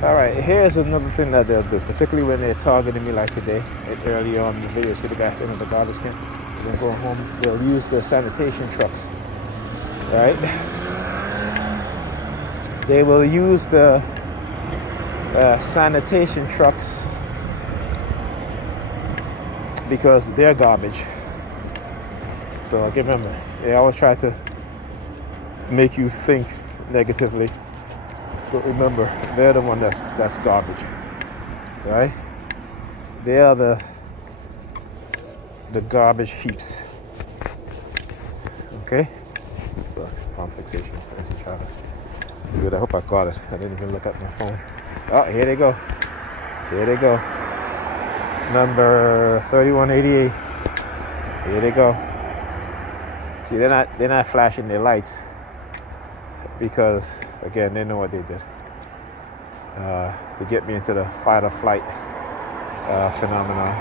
All right, here's another thing that they'll do, particularly when they're targeting me like today. Early on in the video, see the guy standing at the garbage can. They're going home. They'll use the sanitation trucks. Right? They will use the sanitation trucks because they're garbage. So again, remember, they always try to make you think negatively. But remember, they're the one that's garbage, right? They are the garbage heaps. Okay. So, palm fixation. Good. I hope I got it. I didn't even look at my phone. Oh, here they go. Here they go. Number 3188. Here they go. See, they're not flashing their lights because, again, they know what they did to get me into the fight or flight phenomenon.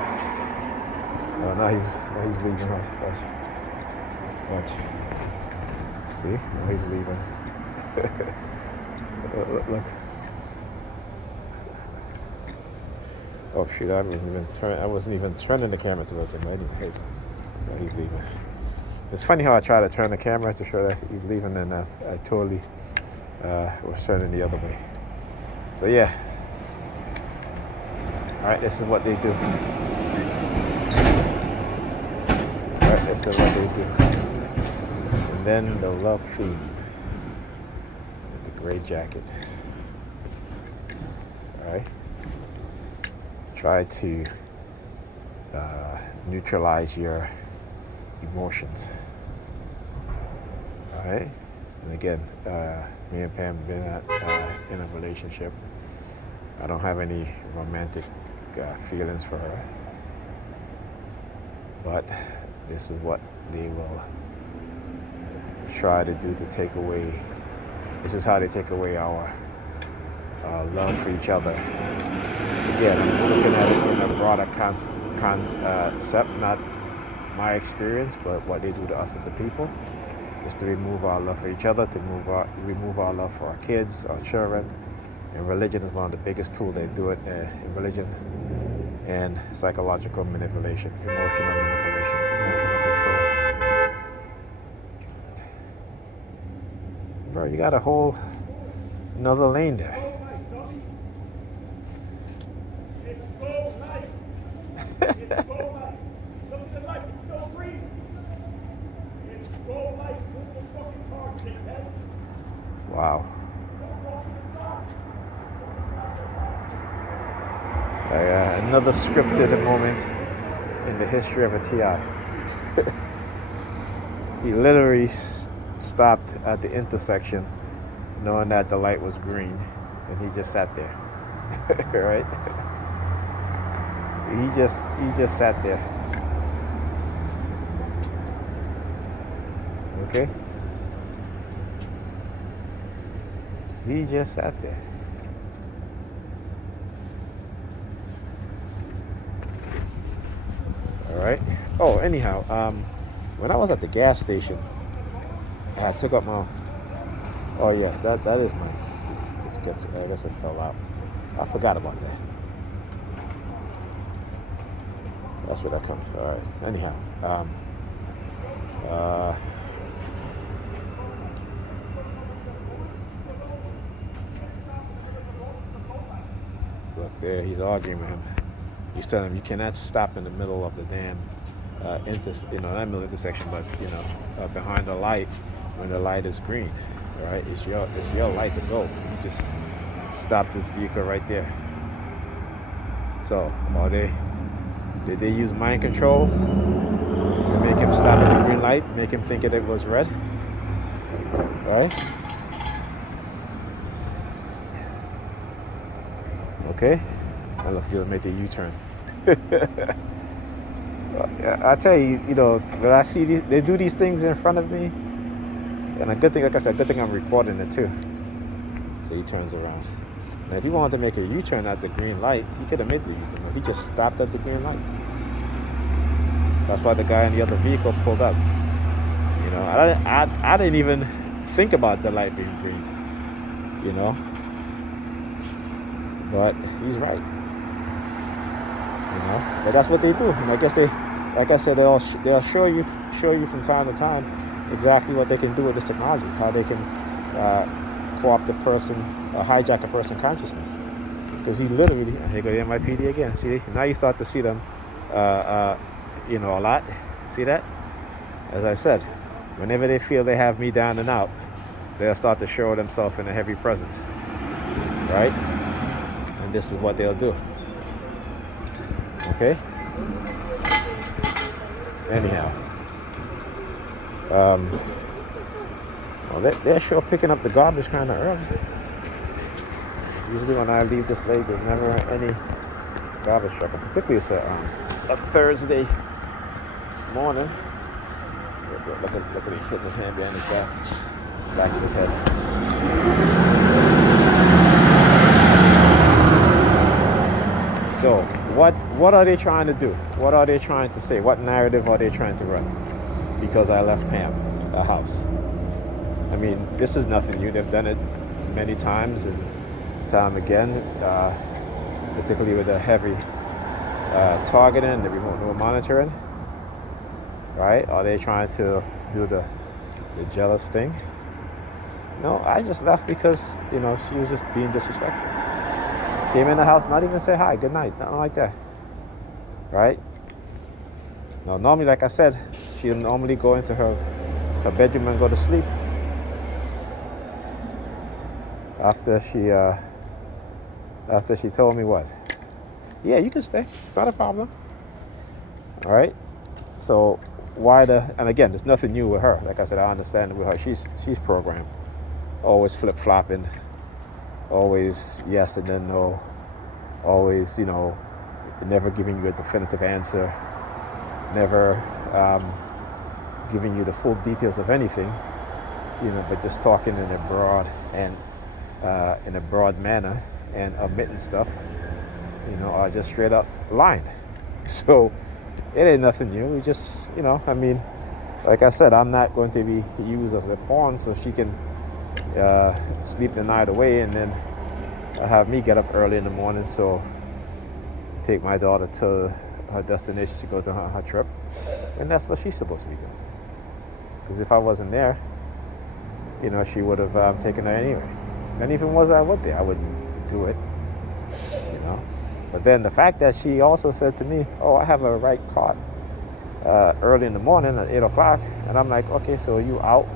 Now he's leaving. Watch. See? Now he's leaving. Look. Oh shoot! I wasn't even turning the camera towards him. Now he's leaving. It's funny how I try to turn the camera to show that he's leaving, and I totally was turning the other way. So yeah. All right, this is what they do. All right, this is what they do. And then the love theme with the gray jacket. All right. Try to neutralize your emotions. All right. And again, me and Pam have been in a relationship. I don't have any romantic feelings for her, but this is what they will try to do to take away. This is how they take away our love for each other. Again, I'm looking at it in a broader concept, not my experience, but what they do to us as a people is to remove our love for each other, to remove our love for our kids, our children. And religion is one of the biggest tools they do it in religion, and psychological manipulation, emotional manipulation, emotional control. Bro, you got a whole another lane there. Wow. Another scripted moment in the history of a TI. He literally stopped at the intersection knowing that the light was green, and he just sat there. Right? He just sat there. Okay? He just sat there. All right. Oh, anyhow, when I was at the gas station, I took up my. Oh yes, that is my. I guess it fell out. I forgot about that. That's where that comes from. All right. Anyhow, look there. He's arguing with him. He's telling him you cannot stop in the middle of the damn not middle intersection, but behind the light when the light is green. Right? It's your light to go. You just stop this vehicle right there. So did they use mind control to make him stop at the green light, make him think that it was red? Right? Okay. Now look, you'll make a U-turn. I tell you, when I see they do these things in front of me, and a good thing, like I said, good thing I'm recording it too. So he turns around. Now, if he wanted to make a U-turn at the green light, he could have made the U-turn. He just stopped at the green light. That's why the guy in the other vehicle pulled up. I didn't even think about the light being green. But he's right. But that's what they do. And I guess they, like I said, they'll show you from time to time exactly what they can do with this technology, how they can co-opt a person, hijack a person's consciousness. Because he literally, here go the NYPD again. See, now you start to see them, a lot. See that? As I said, whenever they feel they have me down and out, they'll start to show themselves in a heavy presence, right? And this is what they'll do. Okay. Anyhow, well, they're sure picking up the garbage kind of early. Usually when I leave this late, there's never any garbage truck. Particularly it's a Thursday morning. Look at him putting his hand behind his back of his head. So what are they trying to do? What are they trying to say? What narrative are they trying to run? Because I left Pam a house. I mean, this is nothing new. They've done it many times and time again, particularly with the heavy targeting, the remote monitoring. Right? Are they trying to do the jealous thing? No, I just left because, she was just being disrespectful. Came in the house, not even say hi, good night, nothing like that. Right? Now, normally, like I said, she'll normally go into her bedroom and go to sleep after she told me what? Yeah, you can stay. It's not a problem. All right? So and again, there's nothing new with her. Like I said, I understand with her. She's programmed. Always flip-flopping. Always yes and then no. Always, never giving you a definitive answer. Never giving you the full details of anything. But just talking in a broad manner and omitting stuff. Or just straight up lying. So it ain't nothing new. We just, like I said, I'm not going to be used as a pawn so she can sleep the night away and then have me get up early in the morning to take my daughter to her destination to go to her trip. And that's what she's supposed to be doing. Because if I wasn't there, she would have taken her anyway. And even was I with there, I wouldn't do it. But then the fact that she also said to me, oh, I have a right caught early in the morning at 8 o'clock. And I'm like, okay, so you out?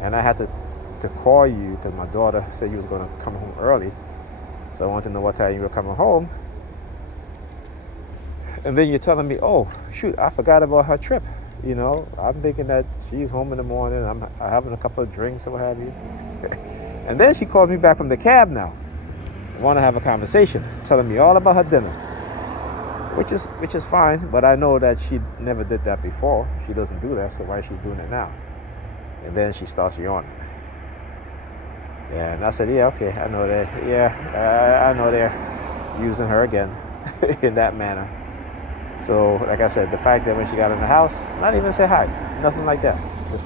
And I had to call you because my daughter said you was going to come home early. So I wanted to know what time you were coming home. And then you're telling me, oh, shoot, I forgot about her trip. I'm thinking that she's home in the morning. I'm having a couple of drinks or what have you. And then she called me back from the cab now. Want to have a conversation, telling me all about her dinner, which is fine, but I know that she never did that before. She doesn't do that, so why she's doing it now? And then she starts yawning. Yeah, and I said, yeah, okay, I know that. Yeah, I know they're using her again in that manner. So, like I said, the fact that when she got in the house, not even say hi, nothing like that. Just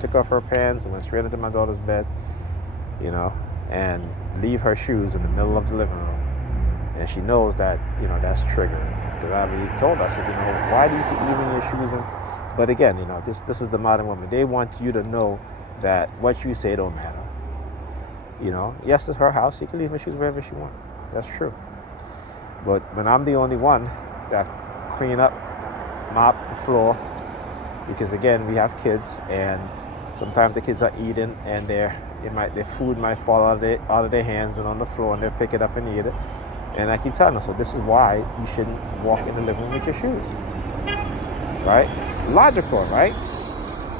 took off her pants and went straight into my daughter's bed, and leave her shoes in the middle of the living room. And she knows that, that's triggering. Because I already told her, I said, why do you keep leaving your shoes in? But again, this is the modern woman. They want you to know that what you say don't matter. Yes, it's her house. She can leave her shoes wherever she wants. That's true. But when I'm the only one that clean up, mop the floor, because again, we have kids, and sometimes the kids are eating, and their food might fall out of their hands and on the floor, and they'll pick it up and eat it. And I keep telling them, so this is why you shouldn't walk in the living room with your shoes. Right? It's logical, right?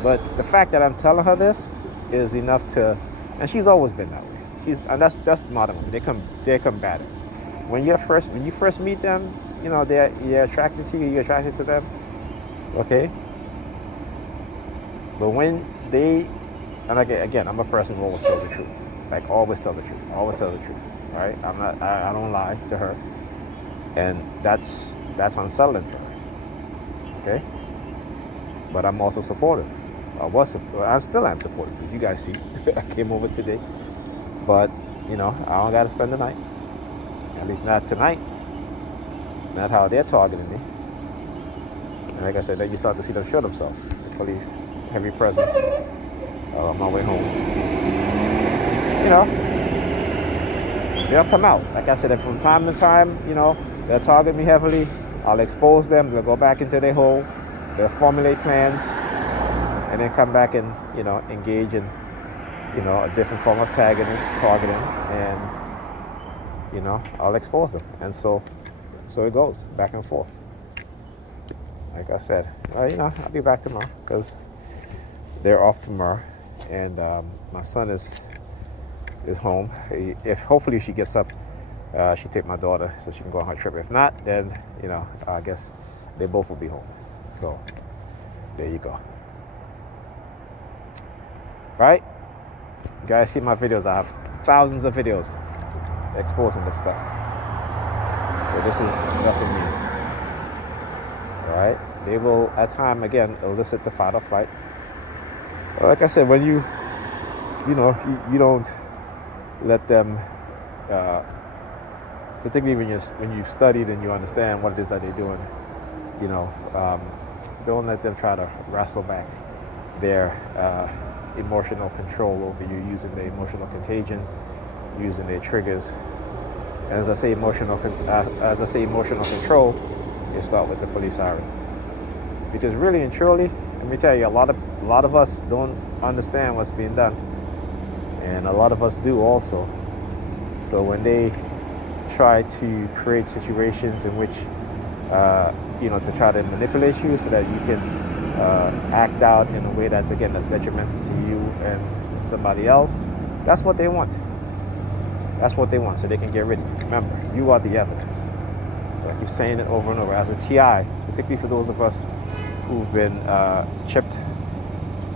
But the fact that I'm telling her this is enough to, and she's always been that way. And that's the modern women. They're combative. When you first meet them, they're attracted to you. You're attracted to them. Okay. But when and again, I'm a person who always tells the truth. Like, always tell the truth. Always tell the truth. Right? I don't lie to her. And that's unsettling for her. Okay? But I'm also supportive. I still am supportive. As you guys see, I came over today. But, I don't got to spend the night. At least not tonight. Not how they're targeting me. And like I said, then you start to see them show themselves. The police, heavy presence on my way home. You know, they'll come out. Like I said, if from time to time, you know, they'll target me heavily. I'll expose them. They'll go back into their hole. They'll formulate plans, and then come back and, you know, engage in, you know, a different form of targeting, and, you know, I'll expose them. And so it goes back and forth. Like I said, you know, I'll be back tomorrow because they're off tomorrow, and my son is home. If hopefully she gets up, she take my daughter so she can go on her trip. If not, then, you know, I guess they both will be home. So there you go. Right? You guys see my videos. I have thousands of videos exposing this stuff. So this is nothing new. Right? They will at time again elicit the fight or flight. Like I said, when you don't let them, particularly when you've studied and you understand what it is that they're doing, you know, don't let them try to wrestle back their emotional control over you, using the emotional contagion, using their triggers. And as I say emotional control, you start with the police sirens. Because really and truly, let me tell you, a lot of us don't understand what's being done, and a lot of us do also. So when they try to create situations in which, you know, to try to manipulate you so that you can act out in a way that's detrimental to you and somebody else, that's what they want. That's what they want, so they can get rid of you. Remember, you are the evidence. So I keep saying it over and over. As a TI, particularly for those of us who've been chipped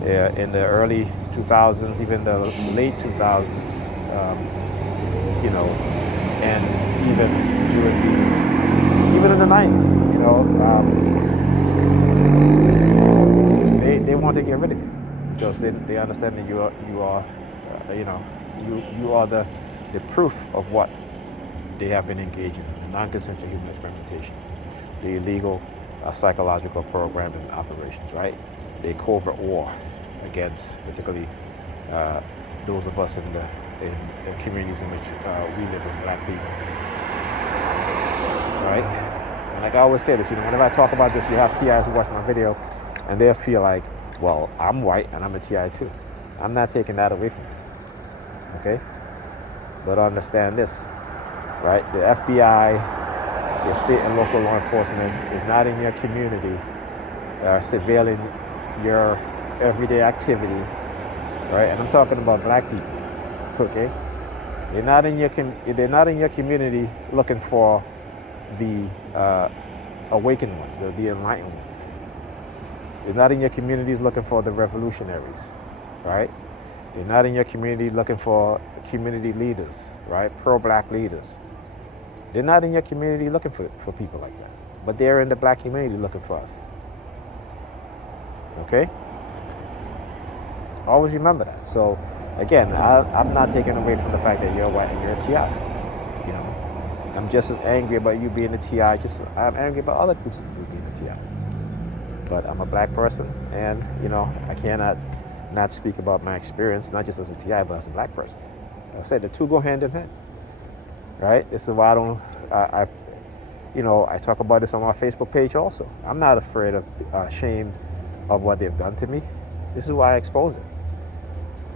in the early 2000s, even the late 2000s, you know, and even in the 90s, you know, they want to get rid of you because they understand that you are you know, you are the proof of what they have been engaging in, the non-consensual human experimentation, the illegal psychological programming operations, right? The covert war against particularly those of us in the communities in which we live as black people, right? And like I always say this, you know, whenever I talk about this, you have TIs who watch my video and they'll feel like, well, I'm white and I'm a TI too. I'm not taking that away from you, okay? But understand this, right? The FBI, your state and local law enforcement is not in your community, surveilling your everyday activity, right? And I'm talking about black people, okay? They're not in your community looking for the awakened ones, the enlightened ones. They're not in your communities looking for the revolutionaries, right? They're not in your community looking for community leaders, right? Pro-black leaders. They're not in your community looking for people like that. But they're in the black community looking for us. Okay? Always remember that. So, again, I'm not taking away from the fact that you're white and you're a TI. You know? I'm just as angry about you being a TI, just as I'm angry about other groups of people being a TI. But I'm a black person, and, you know, I cannot not speak about my experience, not just as a TI, but as a black person. I said the two go hand in hand, right? This is why I talk about this on my Facebook page also. I'm not afraid of, ashamed of what they've done to me. This is why I expose it.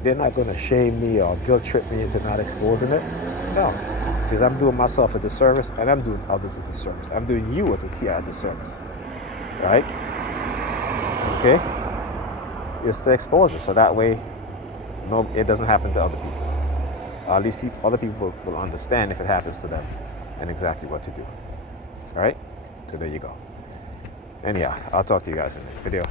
They're not going to shame me or guilt trip me into not exposing it. No, because I'm doing myself a disservice, and I'm doing others a disservice. I'm doing you as a TI a disservice, right? Okay? Is to expose it, so that way, no, it doesn't happen to other people. At least other people will understand if it happens to them and exactly what to do. All right? So there you go. Anyhow, I'll talk to you guys in the next video.